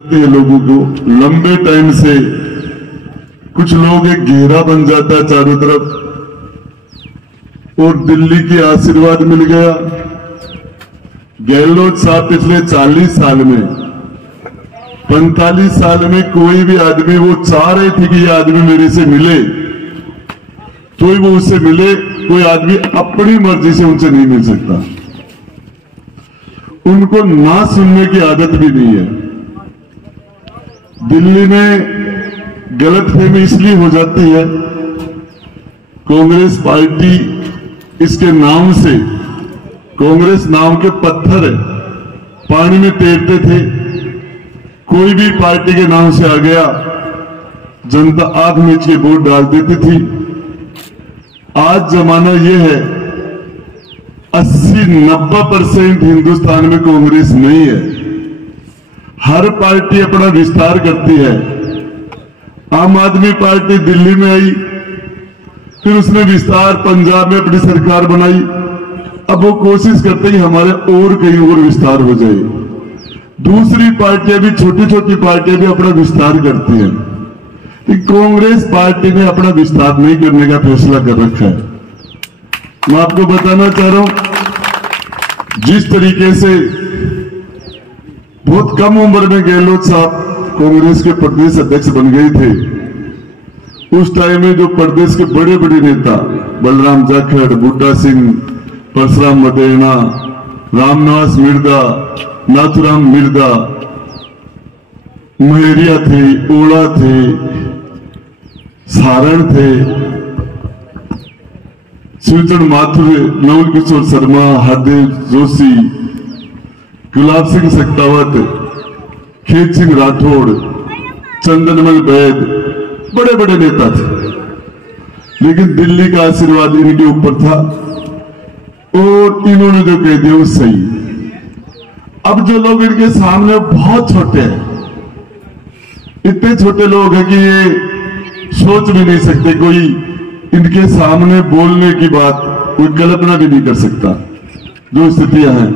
लोगों को लंबे टाइम से कुछ लोग एक घेरा बन जाता है चारों तरफ और दिल्ली की आशीर्वाद मिल गया। गहलोत साहब पिछले 40 साल में 45 साल में कोई भी आदमी वो चाह रहे थे कि ये आदमी मेरे से मिले तो ही वो उससे मिले। कोई आदमी अपनी मर्जी से उनसे नहीं मिल सकता। उनको ना सुनने की आदत भी नहीं है। दिल्ली में गलतफहमी इसलिए हो जाती है, कांग्रेस पार्टी इसके नाम से, कांग्रेस नाम के पत्थर पानी में तैरते थे। कोई भी पार्टी के नाम से आ गया, जनता आंख मीच के वोट डाल देती थी। आज जमाना यह है 80-90% हिंदुस्तान में कांग्रेस नहीं है। हर पार्टी अपना विस्तार करती है। आम आदमी पार्टी दिल्ली में आई, फिर उसने विस्तार पंजाब में अपनी सरकार बनाई। अब वो कोशिश करते हैं हमारे और कहीं और विस्तार हो जाए। दूसरी पार्टियां भी, छोटी छोटी पार्टियां भी अपना विस्तार करती हैं। कांग्रेस पार्टी ने अपना विस्तार नहीं करने का फैसला कर रखा है। मैं आपको बताना चाह रहा हूं, जिस तरीके से बहुत कम उम्र में गहलोत साहब कांग्रेस के प्रदेश अध्यक्ष बन गए थे, उस टाइम में जो प्रदेश के बड़े बड़े नेता बलराम जाखड़, बुड्ढा सिंह, परशुराम मदेना, रामनिवास मिर्जा, नाथुराम मिर्जा, महेरिया थे, ओड़ा थे, सारण थे, शिवचंद माथुर, नवल किशोर शर्मा, हरदेव जोशी, गुलाब सिंह सख्तावत, खेत सिंह राठौड़, चंदनमल वैद, बड़े बड़े नेता थे। लेकिन दिल्ली का आशीर्वाद इनके ऊपर था और इन्होंने जो कह दिया वो सही। अब जो लोग इनके सामने बहुत छोटे हैं, इतने छोटे लोग हैं कि ये सोच भी नहीं सकते। कोई इनके सामने बोलने की बात कोई कल्पना भी नहीं कर सकता। जो स्थितियां हैं,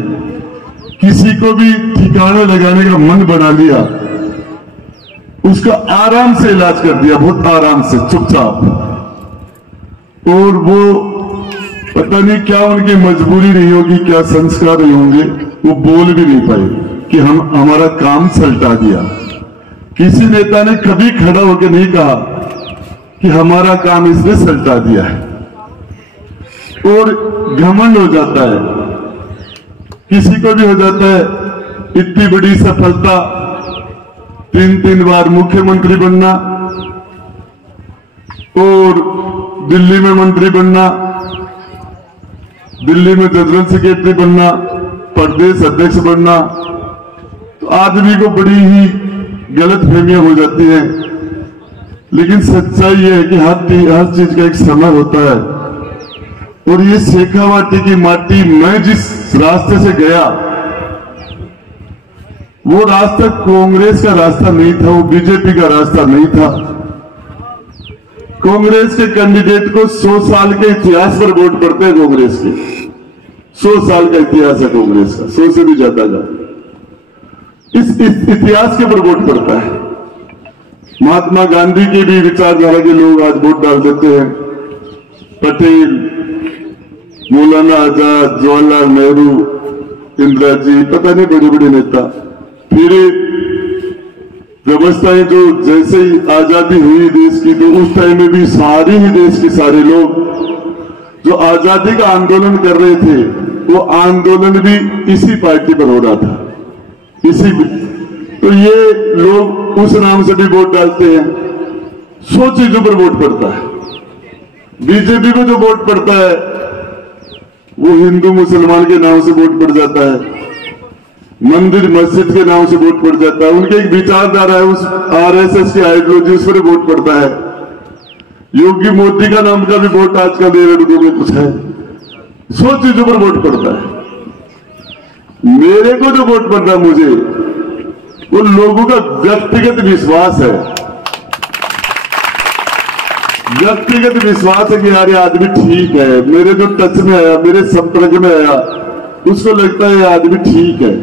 किसी को भी ठिकाने लगाने का मन बना लिया, उसका आराम से इलाज कर दिया, बहुत आराम से, चुपचाप। और वो पता नहीं क्या उनकी मजबूरी नहीं होगी, क्या संस्कार नहीं होंगे, वो बोल भी नहीं पाए कि हमारा काम सलटा दिया। किसी नेता ने कभी खड़ा होकर नहीं कहा कि हमारा काम इसने सलटा दिया है। और घमंड हो जाता है, किसी को भी हो जाता है। इतनी बड़ी सफलता, 3 बार मुख्यमंत्री बनना और दिल्ली में मंत्री बनना, दिल्ली में जनरल सेक्रेटरी बनना, प्रदेश अध्यक्ष बनना, तो आदमी को बड़ी ही गलतफहमियां हो जाती हैं। लेकिन सच्चाई यह है कि हर चीज का एक समय होता है। और ये शेखावाटी की माटी, मैं जिस रास्ते से गया, वो रास्ता कांग्रेस का रास्ता नहीं था, वो बीजेपी का रास्ता नहीं था। कांग्रेस के कैंडिडेट को 100 साल के इतिहास पर वोट पड़ते हैं। कांग्रेस के 100 साल का इतिहास है कांग्रेस का, 100 से भी ज्यादा का। इस इतिहास के ऊपर वोट पड़ता है। महात्मा गांधी के भी विचारधारा के लोग आज वोट डाल देते हैं। पटेल, मौलाना आजाद, जवाहरलाल नेहरू, इंदिरा जी, पता नहीं बड़े बड़े नेता। फिर व्यवस्थाएं जो जैसे ही आजादी हुई देश की, तो उस टाइम में भी सारे ही देश के सारे लोग जो आजादी का आंदोलन कर रहे थे, वो आंदोलन भी इसी पार्टी पर हो रहा था, इसी। तो ये लोग उस नाम से भी वोट डालते हैं। 100 चीजों पर वोट पड़ता है। बीजेपी को जो वोट पड़ता है वो हिंदू मुसलमान के नाम से वोट पड़ जाता है, मंदिर मस्जिद के नाम से वोट पड़ जाता है। उनके एक विचारधारा है, उस आरएसएस की आइडियोलॉजी, उस पर वोट पड़ता है। योगी मोदी का नाम का भी वोट आजकल दे रहे में कुछ है। 100 चीजों पर वोट पड़ता है। मेरे को जो वोट पड़ता है, मुझे वो लोगों का व्यक्तिगत विश्वास है। व्यक्तिगत विश्वास है कि यार ये आदमी ठीक है, मेरे जो टच में आया, मेरे संपर्क में आया, उसको लगता है ये आदमी ठीक है।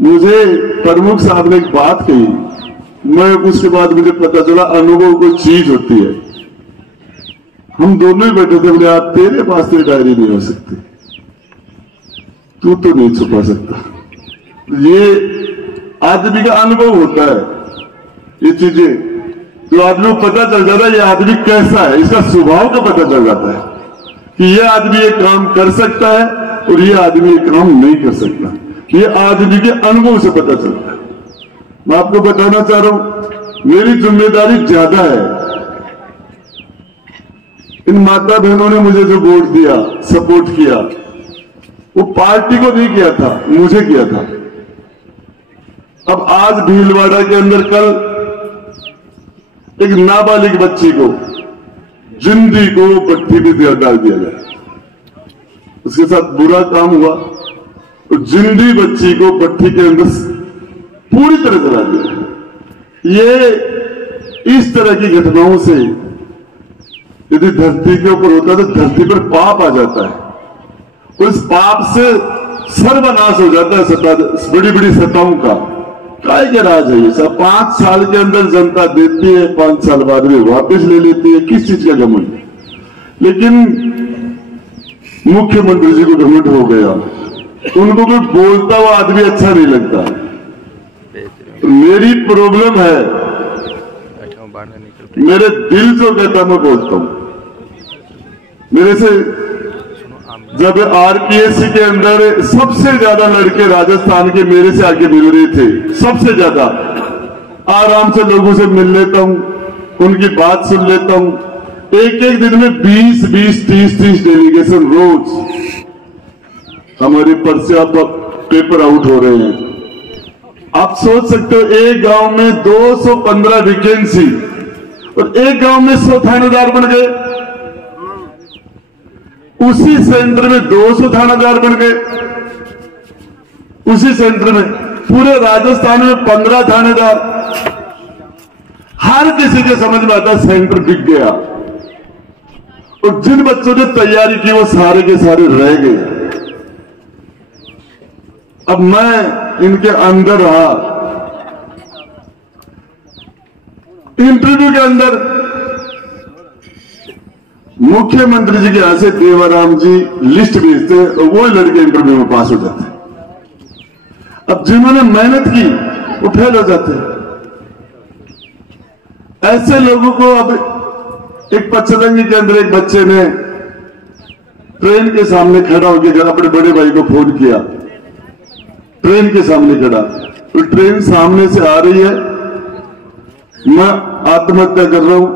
मुझे प्रमुख साहब ने एक बात कही, मैं उसके बाद मुझे पता चला अनुभव कोई चीज होती है। हम दोनों ही बैठे थे, बोले आप तेरे पास तो डायरी नहीं हो सकती, तू तो नहीं छुपा सकता। ये आदमी का अनुभव होता है, ये चीजें जो आदमी को पता चल जाता है, ये आदमी कैसा है, इसका स्वभाव का पता चल जाता है कि ये आदमी ये काम कर सकता है और ये आदमी ये काम नहीं कर सकता। ये आदमी के अनुभव से पता चलता है। मैं आपको बताना चाह रहा हूं, मेरी जिम्मेदारी ज्यादा है। इन माता बहनों ने मुझे जो वोट दिया, सपोर्ट किया, वो पार्टी को नहीं किया था, मुझे किया था। अब आज भीलवाड़ा के अंदर कल एक नाबालिग बच्ची को, जिंदी को भट्टी में डाल दिया गया, उसके साथ बुरा काम हुआ और जिंदी बच्ची को भट्टी के अंदर पूरी तरह जला दिया। ये इस तरह की घटनाओं से यदि धरती के ऊपर होता तो धरती पर पाप आ जाता है, उस पाप से सर्वनाश हो जाता है बड़ी बड़ी सत्ताओं का। काय के राज है ये सब? 5 साल के अंदर जनता देती है, 5 साल बाद में वापस ले लेती है, किस चीज का घमंड? लेकिन मुख्यमंत्री जी को घमंड हो गया, उनको कोई बोलता हुआ आदमी अच्छा नहीं लगता। मेरी प्रॉब्लम है, मेरे दिल जो कहता मैं बोलता हूं। मेरे से जब आरपीएससी के अंदर सबसे ज्यादा लड़के राजस्थान के मेरे से आगे मिल रहे थे, सबसे ज्यादा आराम से लोगों से मिल लेता हूं, उनकी बात सुन लेता हूं। एक एक दिन में 20-20, 30-30 डेलीगेशन रोज हमारे पर्चे अब पेपर आउट हो रहे हैं। आप सोच सकते हो, एक गांव में 215 वैकेंसी और एक गांव में 100 थानेदार बन गए। उसी सेंटर में 200 थानेदार बन गए। उसी सेंटर में पूरे राजस्थान में 15 थानेदार। हर किसी के समझ में आता सेंटर बिक गया और जिन बच्चों ने तैयारी की वो सारे के सारे रह गए। अब मैं इनके अंदर रहा, इंटरव्यू के अंदर मुख्यमंत्री जी के यहां से देवाराम जी लिस्ट भेजते हैं और वो लड़के इंटरव्यू में पास हो जाते हैं। अब जिन्होंने मेहनत की वो फेल हो जाते हैं। ऐसे लोगों को अब एक पचरंगी के अंदर एक बच्चे ने ट्रेन के सामने खड़ा होकर अपने बड़े भाई को फोन किया, ट्रेन के सामने खड़ा, तो ट्रेन सामने से आ रही है, मैं आत्महत्या कर रहा हूं,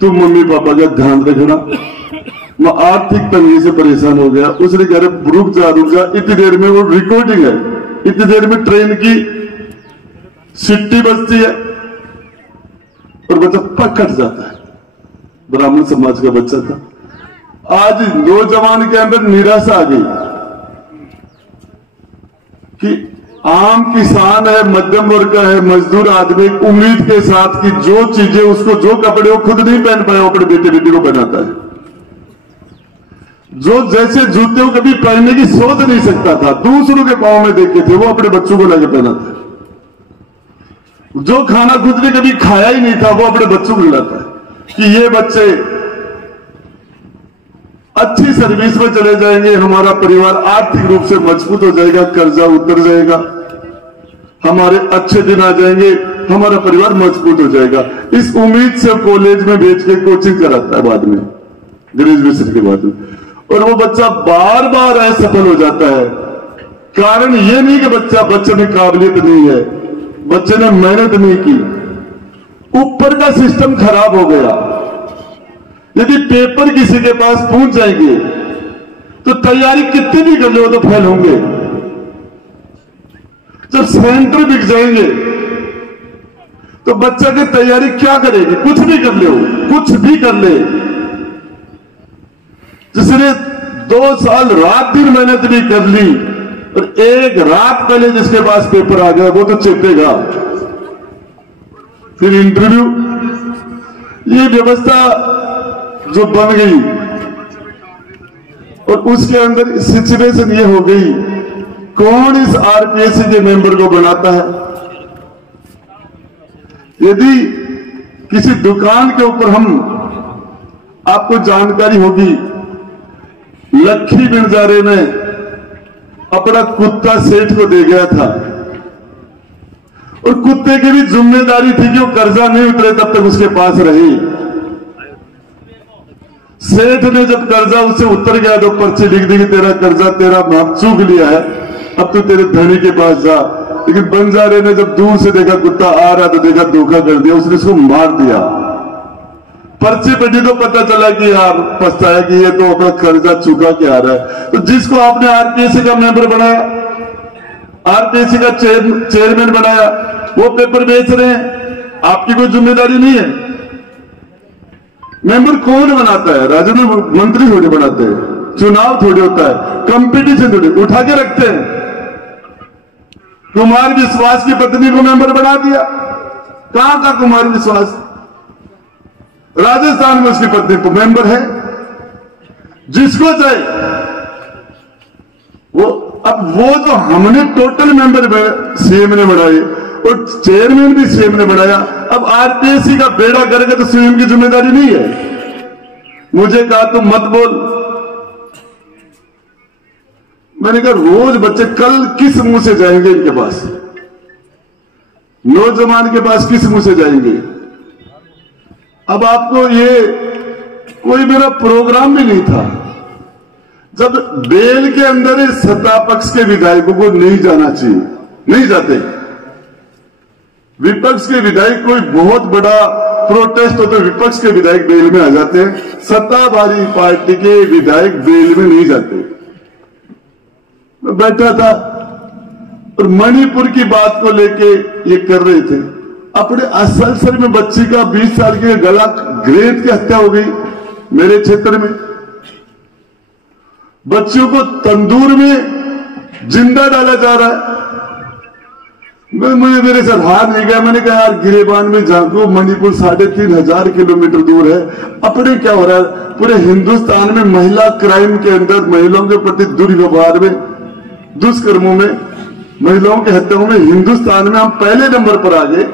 तुम मम्मी पापा का ध्यान रखना। मैं आर्थिक तंगी से परेशान हो गया। उसने कह रहे रुक जा, इतनी देर में वो रिकॉर्डिंग है, इतनी देर में ट्रेन की सिट्टी बजती है और बच्चा पकड़ जाता है। ब्राह्मण समाज का बच्चा था। आज नौजवान के अंदर निराशा आ गई कि आम किसान है, मध्यम वर्ग का है, मजदूर आदमी उम्मीद के साथ कि जो चीजें उसको, जो कपड़े वो खुद नहीं पहन पाए, अपने बेटे बेटी को पहनाता है। जो जैसे जूते वो कभी पहनने की सोच नहीं सकता था, दूसरों के पांव में देखे थे, वो अपने बच्चों को लाके पहनाता है। जो खाना खुद ने कभी खाया ही नहीं था, वो अपने बच्चों को खिलाता है कि ये बच्चे अच्छी सर्विस में चले जाएंगे, हमारा परिवार आर्थिक रूप से मजबूत हो जाएगा, कर्जा उतर जाएगा, हमारे अच्छे दिन आ जाएंगे, हमारा परिवार मजबूत हो जाएगा। इस उम्मीद से कॉलेज में भेज के कोचिंग कराता है बाद में, ग्रेजुएशन के बाद में, और वो बच्चा बार बार असफल हो जाता है। कारण ये नहीं कि बच्चे में काबिलियत नहीं है, बच्चे ने मेहनत नहीं की, ऊपर का सिस्टम खराब हो गया। यदि पेपर किसी के पास पहुंच जाएंगे तो तैयारी कितनी भी कर लो तो फेल होंगे। जब सेंटर बिक जाएंगे तो बच्चा की तैयारी क्या करेगी? कुछ भी कर ले, कुछ भी कर ले। जिसने 2 साल रात दिन मेहनत भी कर ली और एक रात पहले जिसके पास पेपर आ गया वो तो चेपेगा। फिर इंटरव्यू, ये व्यवस्था जो बन गई और उसके अंदर सिचुएशन ये हो गई कौन इस आरपीएससी के मेंबर को बनाता है? यदि किसी दुकान के ऊपर हम आपको जानकारी होगी, लखी बिंजारे ने अपना कुत्ता सेठ को दे गया था और कुत्ते की भी जिम्मेदारी थी कि वो कर्जा नहीं उतरे तब तक उसके पास रही। सेठ ने जब कर्जा उससे उतर गया तो पर्ची लिख दी कि तेरा कर्जा तेरा माफ चूक लिया है, अब तू तेरे धनी के पास जा। लेकिन बंजारे ने जब दूर से देखा कुत्ता आ रहा तो देखा धोखा कर दिया, उसने इसको मार दिया। पर्ची पटी तो पता चला कि यार पछताया कि ये तो अपना कर्जा चुका के आ रहा है। तो जिसको आपने आरपीएससी का मेंबर बनाया, आरपीएससी का चेयरमैन बनाया, वो पेपर बेच रहे हैं, आपकी कोई जिम्मेदारी नहीं है। मेंबर कौन बनाता है? राजनीतिक मंत्री थोड़ी बनाते हैं, चुनाव थोड़ी होता है, कंपटीशन थोड़ी, उठा के रखते हैं। कुमार विश्वास की पत्नी को मेंबर बना दिया। कहां का कुमार विश्वास? राजस्थान में उसकी पत्नी को मेंबर है। जिसको चाहे वो, अब वो तो हमने टोटल मेंबर सीएम ने बनाए और चेयरमैन भी सीएम ने बनाया। अब आरपीएससी का बेड़ा करेगा तो सीएम की जिम्मेदारी नहीं है। मुझे कहा तुम मत बोल, मैंने कहा रोज बच्चे कल किस मुंह से जाएंगे इनके पास, नौजवान के पास किस मुंह से जाएंगे? अब आपको ये कोई मेरा प्रोग्राम भी नहीं था। जब बेल के अंदर सत्ता पक्ष के विधायकों को नहीं जाना चाहिए, नहीं जाते। विपक्ष के विधायक कोई बहुत बड़ा प्रोटेस्ट हो तो विपक्ष के विधायक बेल में आ जाते हैं, सत्ताधारी पार्टी के विधायक बेल में नहीं जाते। मैं बैठा था और मणिपुर की बात को लेके ये कर रहे थे। अपने असलसर में बच्ची का 20 साल की गला ग्रेट की हत्या हो गई मेरे क्षेत्र में। बच्चियों को तंदूर में जिंदा डाला जा रहा है। मुझे मेरे से हार नहीं गया। मैंने कहा यार गिरेबान में झांको, मणिपुर 3500 किलोमीटर दूर है। अपने क्या हो रहा है पूरे हिंदुस्तान में? महिला क्राइम के अंदर, महिलाओं के प्रति दुर्व्यवहार में, दुष्कर्मों में, महिलाओं की हत्याओं में हिंदुस्तान में हम पहले नंबर पर आ गए।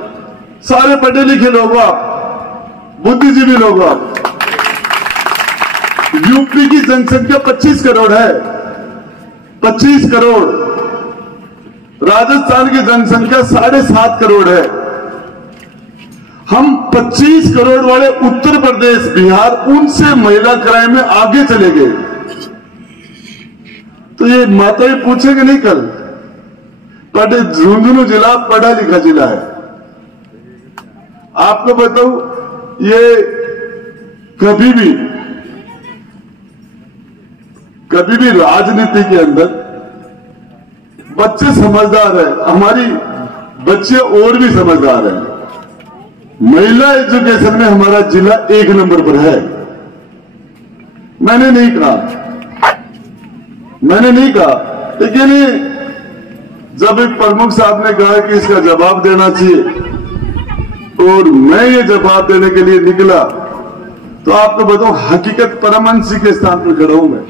सारे पढ़े लिखे लोग हो आप, बुद्धिजीवी लोग हो आप। यूपी की जनसंख्या 25 करोड़ है, 25 करोड़। राजस्थान की जनसंख्या 7.5 करोड़ है। हम 25 करोड़ वाले उत्तर प्रदेश, बिहार, उनसे महिला क्राइम में आगे चले गए। तो ये माताएं पूछेंगे नहीं कल? पढ़े, झुंझुनू जिला पढ़ा लिखा जिला है। आपको बताऊं, ये कभी भी राजनीति के अंदर बच्चे समझदार है। हमारी बच्चे और भी समझदार हैं। महिला एजुकेशन में हमारा जिला 1 नंबर पर है। मैंने नहीं कहा, लेकिन जब एक प्रमुख साहब ने कहा कि इसका जवाब देना चाहिए और मैं ये जवाब देने के लिए निकला, तो आपको बताऊं हकीकत परमहंस के स्थान पर खड़ा हूं मैं।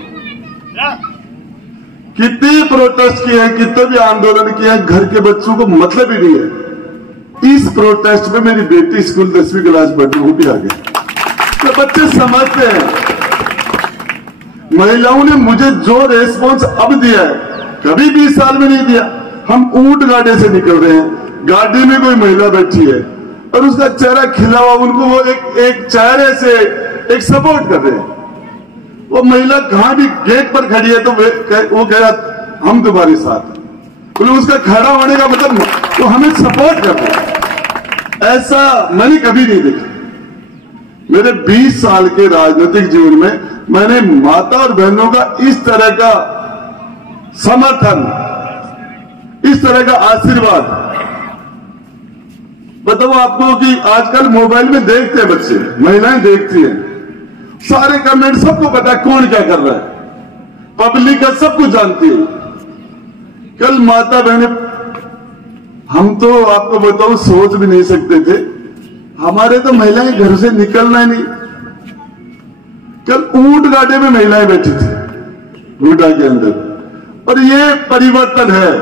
कितने प्रोटेस्ट किए हैं, कितने भी आंदोलन किए हैं, घर के बच्चों को मतलब ही नहीं है। इस प्रोटेस्ट में मेरी बेटी स्कूल 10वीं क्लास पढ़ती, वो भी आ गई। तो बच्चे समझते हैं। महिलाओं ने मुझे जो रेस्पॉन्स अब दिया है, कभी 20 साल में नहीं दिया। हम ऊंट गाड़ी से निकल रहे हैं, गाड़ी में कोई महिला बैठी है और उसका चेहरा खिला हुआ, उनको वो एक चेहरे से एक सपोर्ट कर रहे हैं। वो महिला कहां भी गेट पर खड़ी है तो वो कह रहा हम तुम्हारे साथ हैं। तो उसका खड़ा होने का मतलब वो हमें सपोर्ट कर रहे हैं। ऐसा मैंने कभी नहीं देखा मेरे 20 साल के राजनीतिक जीवन में। मैंने माता और बहनों का इस तरह का समर्थन, इस तरह का आशीर्वाद। बताओ आपको कि आजकल मोबाइल में देखते हैं बच्चे, महिलाएं देखती हैं, सारे कमेंट सबको पता है कौन क्या कर रहा है। पब्लिक का सब कुछ जानती है। कल माता बहने, हम तो आपको बताओ सोच भी नहीं सकते थे। हमारे तो महिलाएं घर से निकलना ही नहीं। कल ऊंट गाड़ी में महिलाएं बैठी थी, गुड्डा के अंदर, और ये परिवर्तन है।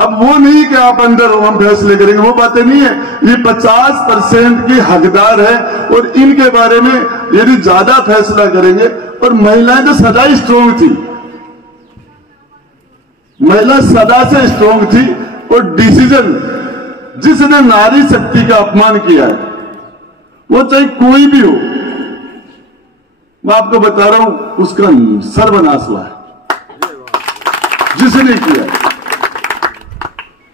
अब वो नहीं कि आप अंदर हो हम फैसले करेंगे, वो बातें नहीं है। ये 50% की हकदार है और इनके बारे में यदि ज्यादा फैसला करेंगे। और महिलाएं तो सदा ही स्ट्रोंग थी, महिला सदा से स्ट्रोंग थी। और डिसीजन जिसने नारी शक्ति का अपमान किया है, वो चाहे कोई भी हो, मैं आपको बता रहा हूं, उसका सर्वनाश हुआ है जिसने किया।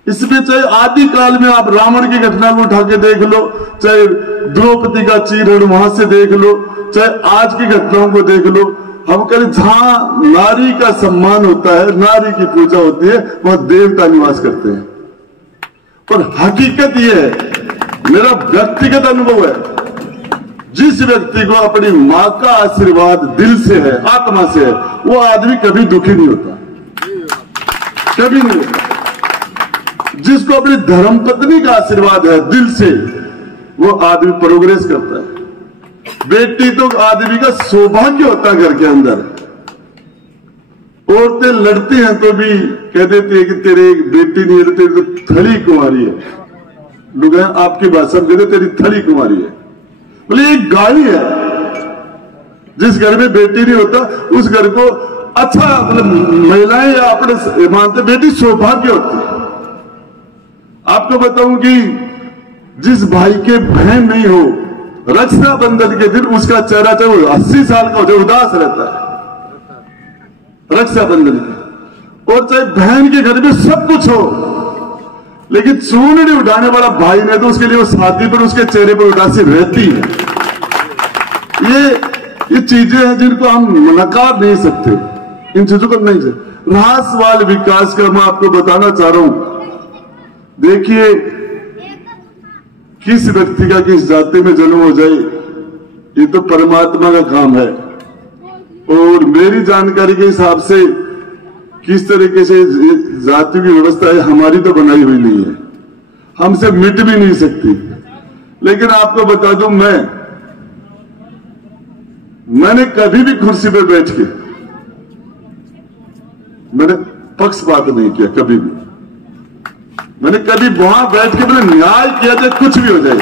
इसमें चाहे आदि काल में आप रावण की घटना को उठा के देख लो, चाहे द्रौपदी का चीरण वहां से देख लो, चाहे आज की घटनाओं को देख लो। हम कहें जहां नारी का सम्मान होता है, नारी की पूजा होती है, वहां देवता निवास करते हैं। और हकीकत यह है, मेरा व्यक्तिगत अनुभव है, जिस व्यक्ति को अपनी मां का आशीर्वाद दिल से है, आत्मा से है, वो आदमी कभी दुखी नहीं होता, कभी नहीं होता। जिसको अपनी धर्मपत्नी का आशीर्वाद है दिल से, वो आदमी प्रोग्रेस करता है। बेटी तो आदमी का सौभाग्य होता है घर के अंदर। औरतें लड़ती हैं तो भी कह देती है कि तेरे बेटी नहीं है, तेरी तो थली कुमारी है। लोग आपकी भाषा में कहते तेरी थली कुमारी है। बोले एक गाड़ी है, जिस घर में बेटी नहीं होता उस घर को अच्छा, मतलब महिलाएं या अपने मानते बेटी सौभाग्य होती है। आपको बताऊं कि जिस भाई के बहन नहीं हो, रक्षाबंधन के दिन उसका चेहरा चाहे वो 80 साल का हो जाए, उदास रहता है रक्षाबंधन के। और चाहे बहन के घर में सब कुछ हो, लेकिन चूनड़ी उठाने वाला भाई ने तो उसके लिए वो शादी पर उसके चेहरे पर उदासी रहती है। ये चीजें हैं जिनको हम नकार नहीं सकते, इन चीजों को नहीं सकते। राष्ट्रवाद विकास का मैं आपको बताना चाह रहा हूं। देखिए, किस व्यक्ति का किस जाति में जन्म हो जाए, ये तो परमात्मा का काम है। और मेरी जानकारी के हिसाब से किस तरीके से जाति की व्यवस्था है, हमारी तो बनाई हुई नहीं है, हमसे मिट भी नहीं सकती। लेकिन आपको बता दूं, मैंने कभी भी कुर्सी पे बैठ के मैंने पक्षपात नहीं किया, कभी भी। मैंने कभी वहां बैठ के मैंने न्याय किया, चाहे कुछ भी हो जाए,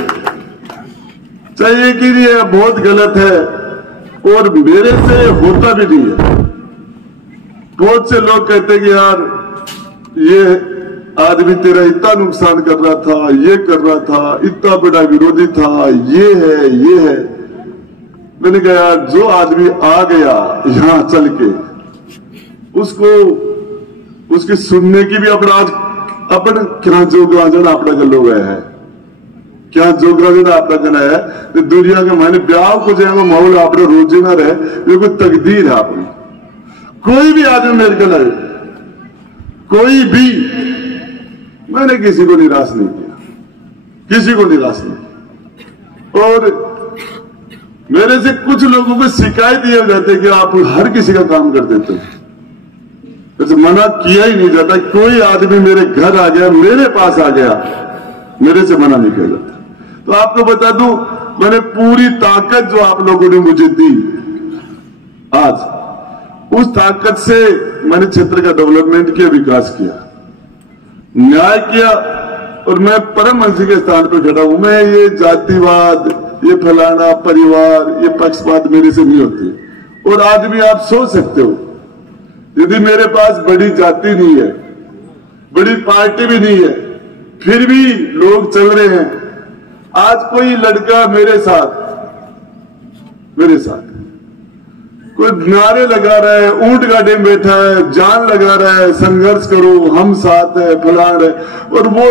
चाहिए कि ये बहुत गलत है और मेरे से होता भी नहीं है। बहुत से लोग कहते हैं कि यार ये आदमी तेरा इतना नुकसान कर रहा था, ये कर रहा था, इतना बड़ा विरोधी था, ये है। मैंने कहा यार, जो आदमी आ गया यहां चल के, उसकी सुनने की भी अपना अपन क्या जोगाजन अपना कर लोग है, क्या जोगाजन अपना करना है। तो दुनिया के मायने ब्याह को जाएगा माहौल अपने रोजे ना रहे, ये कोई तकदीर है अपनी। कोई भी आदमी मेरे को लगे, कोई भी, मैंने किसी को निराश नहीं किया, किसी को निराश नहीं किया। और मेरे से कुछ लोगों को शिकायत ये हो जाती है कि आप हर किसी का काम कर देते हो, वैसे मना किया ही नहीं जाता। कोई आदमी मेरे घर आ गया, मेरे पास आ गया, मेरे से मना नहीं किया जाता। तो आपको बता दूं, मैंने पूरी ताकत जो आप लोगों ने मुझे दी आज, उस ताकत से मैंने क्षेत्र का डेवलपमेंट किया, विकास किया, न्याय किया। और मैं परमहंस के स्थान पर खड़ा हूं। मैं ये जातिवाद, ये फलाना परिवार, ये पक्षपात मेरे से नहीं होती। और आज भी आप सोच सकते हो, यदि मेरे पास बड़ी जाति नहीं है, बड़ी पार्टी भी नहीं है, फिर भी लोग चल रहे हैं। आज कोई लड़का मेरे साथ कोई नारे लगा रहा है, ऊंट गाड़ी में बैठा है, जान लगा रहा है, संघर्ष करो, हम साथ है, फलान है, और वो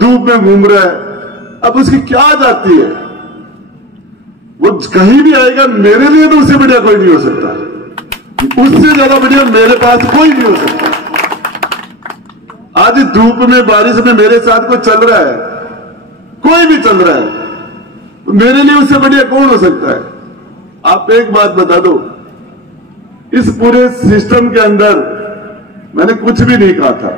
धूप में घूम रहा है। अब उसकी क्या जाती है, वो कहीं भी आएगा, मेरे लिए तो उससे बढ़िया कोई नहीं हो सकता, उससे ज्यादा बढ़िया मेरे पास कोई नहीं हो सकता। आज धूप में बारिश में मेरे साथ कोई चल रहा है, कोई भी चल रहा है, मेरे लिए उससे बढ़िया कौन हो सकता है। आप एक बात बता दो, इस पूरे सिस्टम के अंदर मैंने कुछ भी नहीं कहा था,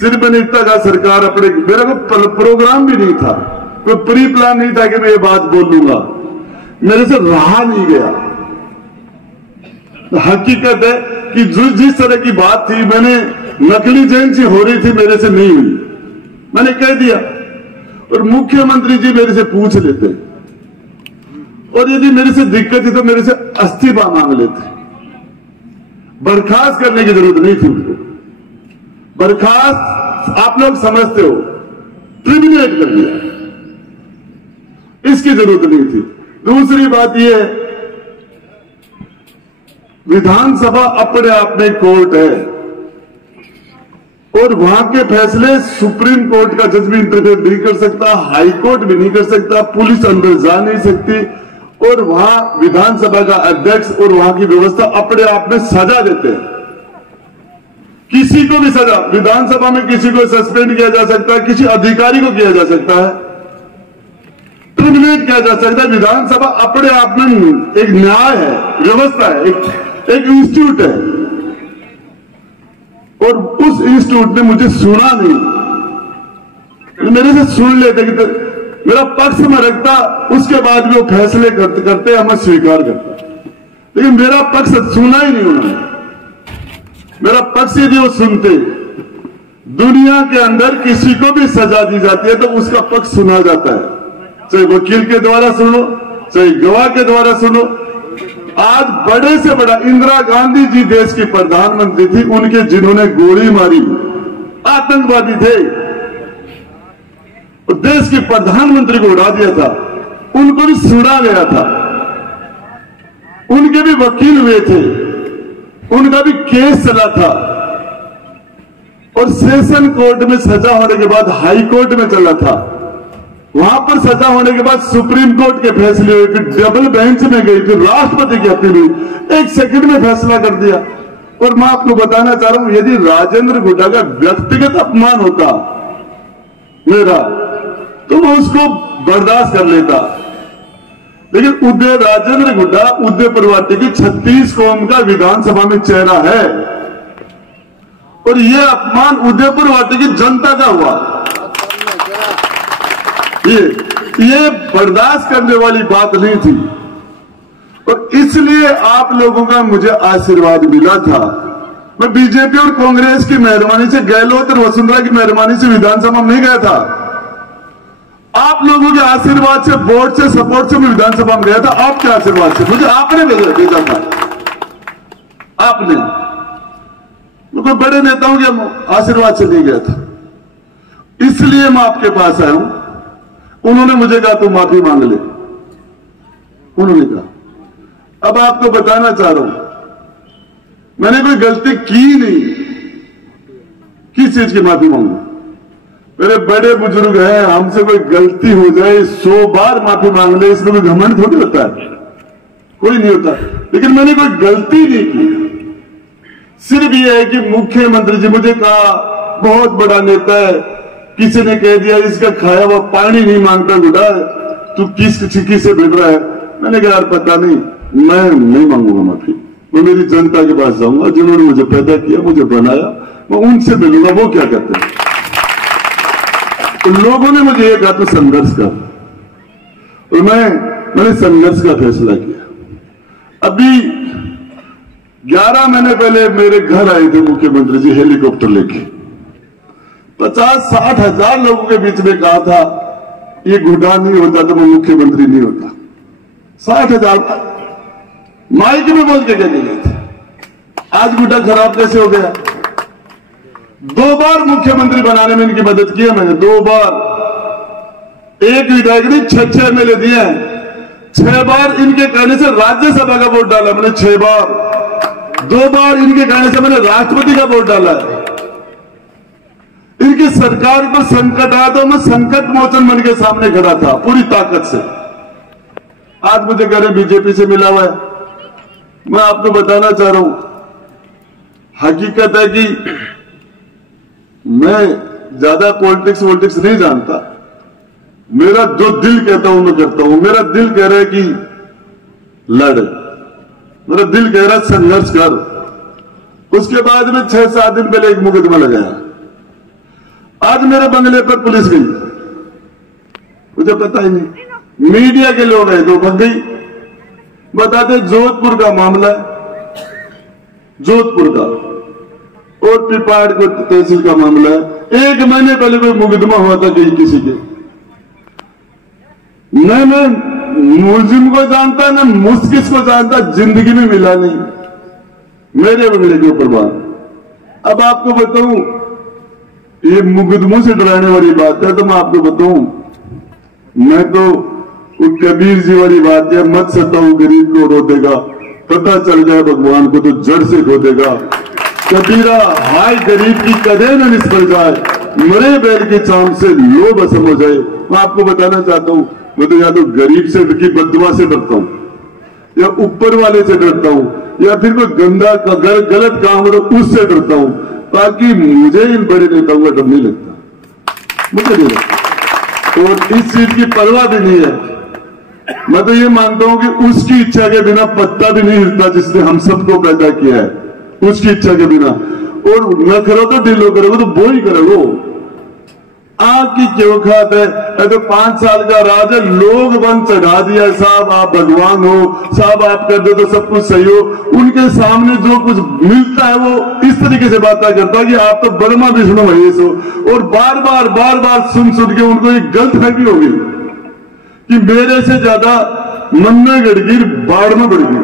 सिर्फ मैंने इतना कहा सरकार अपने, मेरा कोई प्रोग्राम भी नहीं था, कोई प्री प्लान नहीं था कि मैं ये बात बोल लूंगा, मेरे से रहा नहीं गया। हकीकत है कि जिस तरह की बात थी, मैंने नकली जयंती हो रही थी, मेरे से नहीं हुई, मैंने कह दिया। और मुख्यमंत्री जी मेरे से पूछ लेते, और यदि मेरे से दिक्कत थी तो मेरे से इस्तीफा मांग लेते। बर्खास्त करने की जरूरत नहीं थी उनको। बर्खास्त आप लोग समझते हो, टर्मिनेट कर दिया, इसकी जरूरत नहीं थी। दूसरी बात यह है, विधानसभा अपने आप में कोर्ट है, और वहां के फैसले सुप्रीम कोर्ट का जज भी इंटरफेयर नहीं कर सकता, हाई कोर्ट भी नहीं कर सकता, पुलिस अंदर जा नहीं सकती, और वहां विधानसभा का अध्यक्ष और वहां की व्यवस्था अपने आप में सजा देते हैं। किसी को भी सजा, विधानसभा में किसी को सस्पेंड किया जा सकता है, किसी अधिकारी को किया जा सकता है, टर्मिनेट किया जा सकता है। विधानसभा अपने आप में एक न्याय है, व्यवस्था है, एक इंस्टीट्यूट है, और उस इंस्टीट्यूट ने मुझे सुना नहीं। मेरे से सुन लेते कि तो मेरा पक्ष में रखता, उसके बाद भी वो फैसले करते हमें स्वीकार करता, लेकिन मेरा पक्ष सुना ही नहीं उन्होंने। मेरा पक्ष यदि वो सुनते, दुनिया के अंदर किसी को भी सजा दी जाती है तो उसका पक्ष सुना जाता है, चाहे वकील के द्वारा सुनो, चाहे गवाह के द्वारा सुनो। आज बड़े से बड़ा इंदिरा गांधी जी देश की प्रधानमंत्री थी, उनके जिन्होंने गोली मारी आतंकवादी थे, और देश के प्रधानमंत्री को उड़ा दिया था, उनको भी सुना गया था, उनके भी वकील हुए थे, उनका भी केस चला था, और सेशन कोर्ट में सजा होने के बाद हाई कोर्ट में चला था, वहां पर सजा होने के बाद सुप्रीम कोर्ट के फैसले हुए, फिर डबल बेंच में गई, फिर राष्ट्रपति की अपील हुई, 1 सेकंड में फैसला कर दिया। और मैं आपको बताना चाह रहा हूं, यदि राजेंद्र गुड्डा का व्यक्तिगत अपमान होता मेरा, तो मैं उसको बर्दाश्त कर लेता, लेकिन राजेंद्र गुड्डा उदयपुर वाटी की 36 कौम का विधानसभा में चेहरा है, और यह अपमान उदयपुर वाटी की जनता का हुआ। ये बर्दाश्त करने वाली बात नहीं थी, और इसलिए आप लोगों का मुझे आशीर्वाद मिला था। मैं बीजेपी और कांग्रेस की मेहरबानी से, गहलोत और वसुंधरा की मेहरबानी से विधानसभा में नहीं गया था, आप लोगों के आशीर्वाद से, वोट से, सपोर्ट से मैं विधानसभा में गया था। आपके आशीर्वाद से मुझे आपने भेजा था, आपने। कोई बड़े नेताओं के आशीर्वाद से नहीं गया था, इसलिए मैं आपके पास आया हूं। उन्होंने मुझे कहा तू माफी मांग ले, उन्होंने कहा। अब आपको बताना चाह रहा हूं, मैंने कोई गलती की नहीं, किस चीज की माफी मांगू? मेरे बड़े बुजुर्ग हैं, हमसे कोई गलती हो जाए 100 बार माफी मांग ले, इसमें कोई घमंड थोड़ी होता है, कोई नहीं होता। लेकिन मैंने कोई गलती नहीं की, सिर्फ यह है कि मुख्यमंत्री जी मुझे कहा बहुत बड़ा नेता है, किसी ने कह दिया इसका खाया हुआ पानी नहीं मांगता गुड्डा, तू किस से भिड़ रहा है। मैंने कहा यार पता नहीं, मैं नहीं मांगूंगा माफी, मैं मेरी जनता के पास जाऊंगा, जिन्होंने मुझे पैदा किया, मुझे बनाया, मैं उनसे मिलूंगा, वो क्या करते हैं। तो लोगों ने मुझे ये कहा तू संघर्ष कर, और मैंने संघर्ष का फैसला किया। अभी 11 महीने पहले मेरे घर आए थे मुख्यमंत्री जी हेलीकॉप्टर लेके, 50-60 हजार लोगों के बीच में कहा था ये गुड्डा नहीं होता तो मैं मुख्यमंत्री नहीं होता। 60 हजार माइक में बोल के कहने गए थे। आज गुड्डा खराब कैसे हो गया? 2 बार मुख्यमंत्री बनाने में इनकी मदद की है मैंने, 2 बार। एक विधायक ने 6 एमएलए दिए हैं, 6 बार इनके कहने से राज्यसभा का वोट डाला मैंने, 6 बार। 2 बार इनके कहने से मैंने राष्ट्रपति का वोट डाला है। इनकी सरकार पर संकट आया तो मैं संकट मोचन बन के सामने खड़ा था पूरी ताकत से। आज मुझे कह रहे बीजेपी से मिला हुआ है। मैं आपको बताना चाह रहा हूं, हकीकत है कि मैं ज्यादा पॉलिटिक्स नहीं जानता। मेरा जो दिल कहता हूं मैं करता हूं। मेरा दिल कह रहा है कि लड़, मेरा दिल कह रहा है संघर्ष कर। उसके बाद में 6-7 दिन पहले एक मुकदमा लगाया। आज मेरे बंगले पर पुलिस गई, मुझे पता ही नहीं, मीडिया के लोग आए तो भग गई। बताते जोधपुर का मामला है, जोधपुर का, और पिपाड़ को तहसील का मामला है। 1 महीने पहले कोई मुकदमा हुआ था कहीं किसी के। मैं मुलजिम को जानता ना मुस्किस को जानता, जिंदगी में मिला नहीं मेरे बगड़े के ऊपर बात। अब आपको बताऊं, ये मुकदमों से डराने वाली बात है, तो मैं आपको बताऊं, मैं तो कबीर जी वाली बात है, मत सताओ गरीब को रो देगा, पता चल जाए भगवान को तो जड़ से खो देगा। कबीरा हाय गरीब की कदे न निष्फल जाए, मरे बैल की चाम से लोभ असम हो जाए। मैं आपको बताना चाहता हूं, मैं तो या तो गरीब से की बददुआ से डरता हूं, या ऊपर वाले से डरता हूं, या फिर कोई गंदा गलत काम हो उससे डरता हूं, ताकि मुझे इन बड़े नेताओं का डर नहीं लगता, मुझे नहीं लगता, और इस चीज की परवाह भी नहीं है। मैं तो ये मानता हूं कि उसकी इच्छा के बिना पत्ता भी नहीं हिलता जिसने हम सबको पैदा किया है, उसकी इच्छा के बिना। और न करो तो ढीलो करोगे तो वो ही करोगे। आग की क्यों खात है, तो 5 साल का राज है, लोग बन चढ़ा दिया, साहब आप भगवान हो, साहब आप कर दो तो सब कुछ सही हो। उनके सामने जो कुछ मिलता है वो इस तरीके से बातें करता है कि आप तो ब्रह्मा विष्णु महेश हो, और बार बार सुन के उनको एक गलतफहमी होगी कि मेरे से ज्यादा मन में गड़गिर बाढ़ में बढ़ गई,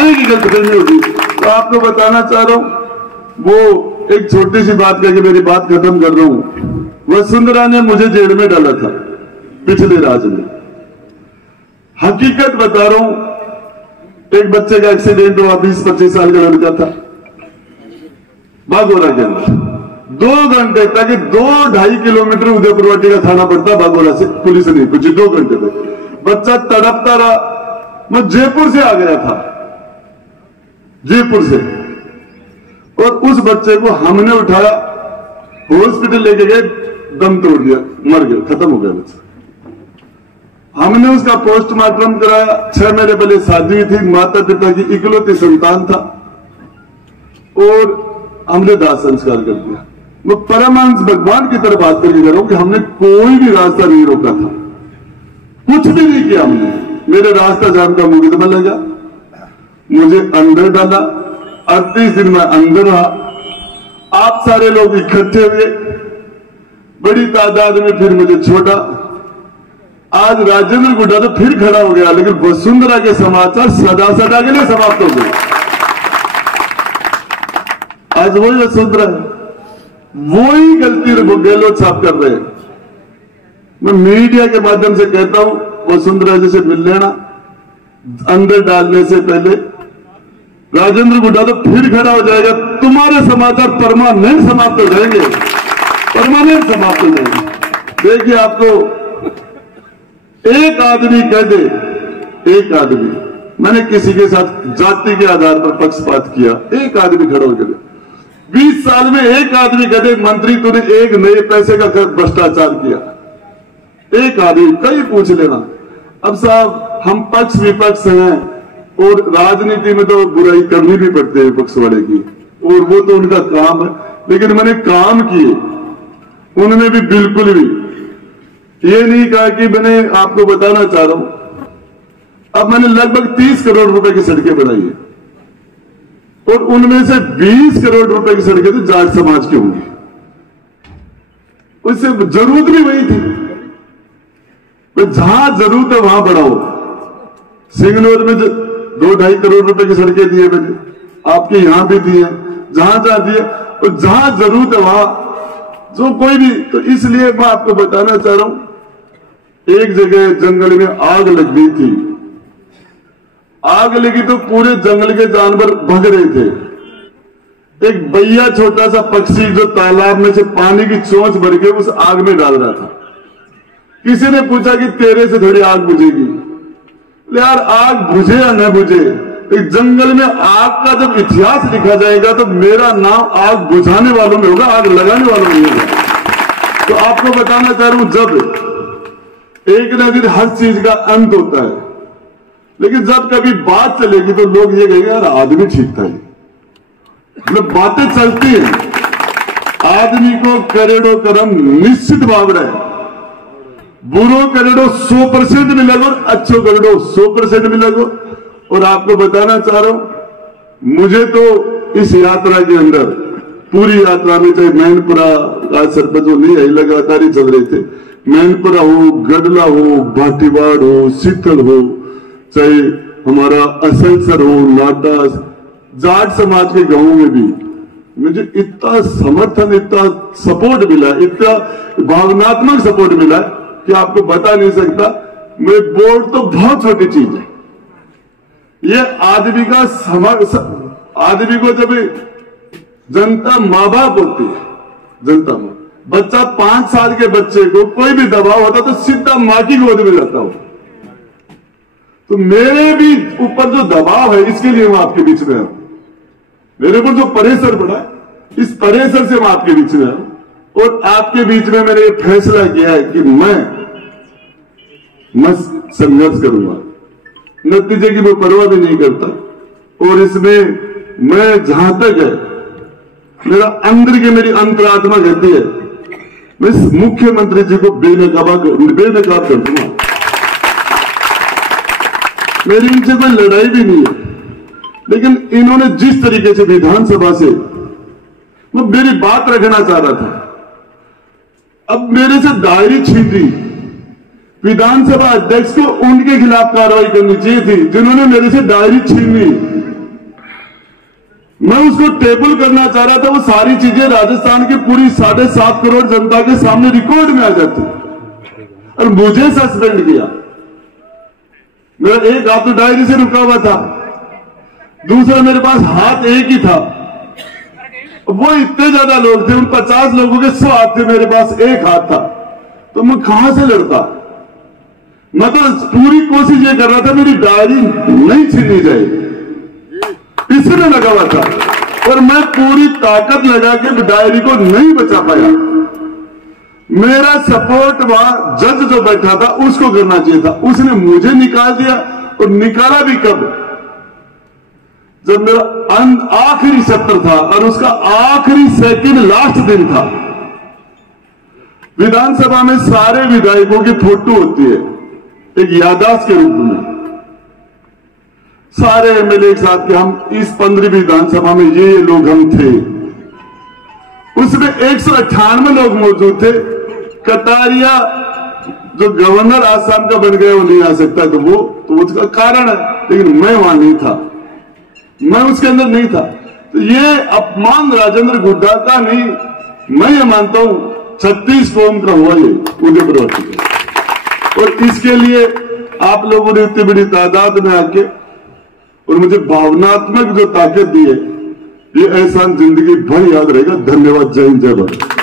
ऐसी गलतफहमी होगी। तो आपको बताना चाह रहा हूं, वो एक छोटी सी बात करके मेरी बात खत्म कर रहा हूं। वसुंधरा ने मुझे जेल में डाला था पिछले राज में, हकीकत बता रहा हूं। एक बच्चे का एक्सीडेंट हुआ, 20-25 साल का लड़का था, बागोरा के अंदर 2 घंटे तक 2-2.5 किलोमीटर उदयपुरवाटी का थाना पड़ता, बागोरा से पुलिस नहीं पहुंची 2 घंटे तक। बच्चा तड़पता रहा। मैं जयपुर से आ गया था, जयपुर से, और उस बच्चे को हमने उठाया, हॉस्पिटल लेके गए, दम तोड़ दिया, मर गया, खत्म हो गया बच्चा। हमने उसका पोस्टमार्टम कराया। 6 महीने पहले शादी हुई थी, माता पिता की इकलौती संतान था, और हमने दाह संस्कार कर दिया। मैं परमहंस भगवान की तरफ बात करके कह रहा हूं कि हमने कोई भी रास्ता नहीं रोका था, कुछ भी नहीं किया हमने। मेरे रास्ता जान का मुकदमा लगा, मुझे अंदर डाला, 38 दिन में अंदर रहा। आप सारे लोग इकट्ठे हुए, बड़ी तादाद में फिर मुझे छोड़ा। आज राजेंद्र गुड्डा तो फिर खड़ा हो गया, लेकिन वसुंधरा के समाचार सदा के लिए समाप्त हो गए। आज वही वसुंधरा है, वही गलती गहलोत साहब कर रहे हैं। मैं मीडिया के माध्यम से कहता हूं, वसुंधरा जी से मिल लेना, अंदर डालने से पहले। राजेंद्र गुड्डा तो फिर खड़ा हो जाएगा, तुम्हारे समाचार परमानेंट समाप्त हो जाएंगे, परमानेंट समाप्त हो जाएंगे। देखिए, आपको एक आदमी कह दे, एक आदमी, मैंने किसी के साथ जाति के आधार पर पक्षपात किया, एक आदमी खड़ा होकर 20 साल में एक आदमी कह दे मंत्री तूने एक नए पैसे का भ्रष्टाचार किया, एक आदमी, कई पूछ लेना। अब साहब हम पक्ष विपक्ष हैं, और राजनीति में तो बुराई करनी भी पड़ती है विपक्ष वाले की, और वो तो उनका काम है। लेकिन मैंने काम किए, उनमें भी बिल्कुल भी ये नहीं कहा कि मैंने आपको बताना चाह रहा हूं, अब मैंने लगभग 30 करोड़ रुपए की सड़कें बनाई है, और उनमें से 20 करोड़ रुपए की सड़कें तो जाट समाज की होंगी, उससे जरूरत भी वही थी। जहां जरूरत है वहां बढ़ाओ। सिंगनौर में 2-2.5 करोड़ रुपए की सड़कें दी है मैंने, आपके यहां भी दी है, जहां जहां दिए, और जहां जरूरत है वहां जो कोई भी। तो इसलिए मैं आपको बताना चाह रहा हूं, एक जगह जंगल में आग लग गई थी, आग लगी तो पूरे जंगल के जानवर भग रहे थे। एक बैया छोटा सा पक्षी जो तालाब में से पानी की चोंच भर के उस आग में डाल रहा था। किसी ने पूछा कि तेरे से थोड़ी आग बुझेगी। यार आग बुझे या न बुझे, एक जंगल में आग का जब इतिहास लिखा जाएगा तो मेरा नाम आग बुझाने वालों में होगा, आग लगाने वालों में होगा। तो आपको बताना चाह रहा हूं, जब एक न दिन हर चीज का अंत होता है, लेकिन जब कभी बात चलेगी तो लोग ये कहेंगे यार आदमी ठीक था। मतलब बातें चलती हैं, आदमी को करोड़ों कर्म निश्चित भाव रहे, बुरो करोड़ों 100% मिलेगा और अच्छो करोड़ों 100% मिलेगा। और आपको बताना चाह रहा हूं, मुझे तो इस यात्रा के अंदर, पूरी यात्रा में, चाहे मैनपुरा, आज सरपंच वो नहीं है, लगातार ही चल रहे थे, मैनपुरा हो, गडला हो, भाटीवाड़ हो, शीतल हो, चाहे हमारा असलसर हो, नाडा, जाट समाज के गांवों में भी मुझे इतना समर्थन, इतना सपोर्ट मिला, इतना भावनात्मक सपोर्ट मिला कि आपको बता नहीं सकता। मैं वोट तो बहुत छोटी चीज है, ये आदमी का आदमी को जब जनता माँ बाप होती है, जनता माँ, बच्चा 5 साल के बच्चे को कोई भी दबाव होता तो सीधा माँ की गोद में जाता हो। तो मेरे भी ऊपर जो दबाव है, इसके लिए मैं आपके बीच में हूं। मेरे ऊपर जो प्रेशर पड़ा, इस प्रेशर से मैं आपके बीच में हूं। और आपके बीच में मैंने ये फैसला किया है कि मैं संघर्ष करूंगा, नतीजे की मैं परवाह भी नहीं करता। और इसमें मैं जहां तक है, मेरा अंदर की मेरी अंतरात्मा कहती है, मैं मुख्यमंत्री जी को बेनकाब कर दूंगा। मेरी इनसे कोई लड़ाई भी नहीं है, लेकिन इन्होंने जिस तरीके से विधानसभा से मैं मेरी बात रखना चाह रहा था, अब मेरे से डायरी छीन ली। विधानसभा अध्यक्ष को उनके खिलाफ कार्रवाई करनी चाहिए थी जिन्होंने मेरे से डायरी छीन ली। मैं उसको टेबल करना चाह रहा था, वो सारी चीजें राजस्थान की पूरी 7.5 करोड़ जनता के सामने रिकॉर्ड में आ जाती, और मुझे सस्पेंड किया। मेरा एक हाथ तो डायरी से रुका हुआ था, दूसरा मेरे पास हाथ एक ही था। वो इतने ज्यादा लोग थे, उन 50 लोगों के 100 हाथ थे, मेरे पास एक हाथ था, तो मैं कहां से लड़ता। मैं तो पूरी कोशिश ये कर रहा था मेरी डायरी नहीं छीनी जाए, इसमें लगा हुआ था, और मैं पूरी ताकत लगा के डायरी को नहीं बचा पाया। मेरा सपोर्ट वहां जज जो बैठा था उसको करना चाहिए था, उसने मुझे निकाल दिया। और निकाला भी कब, जब मेरा आखिरी सत्र था और उसका आखिरी सेकंड लास्ट दिन था। विधानसभा में सारे विधायकों की फोटो होती है एक याददाश्त के रूप में, सारे एमएलए एक साथ के, हम इस 15वीं विधानसभा में ये लोग हम थे। उसमें 198 लोग मौजूद थे। कटारिया जो गवर्नर आसाम का बन गया वो नहीं आ सकता, तो उसका कारण है, लेकिन मैं वहां नहीं था, मैं उसके अंदर नहीं था। तो ये अपमान राजेंद्र गुड्डा का नहीं, मैं ये मानता हूं 36 कौम का हुआ ये उदयपुर। और इसके लिए आप लोगों ने इतनी बड़ी तादाद में आके और मुझे भावनात्मक जो ताकत दी है, ये एहसान जिंदगी भर याद रहेगा। धन्यवाद। जय हिंद, जय भारत।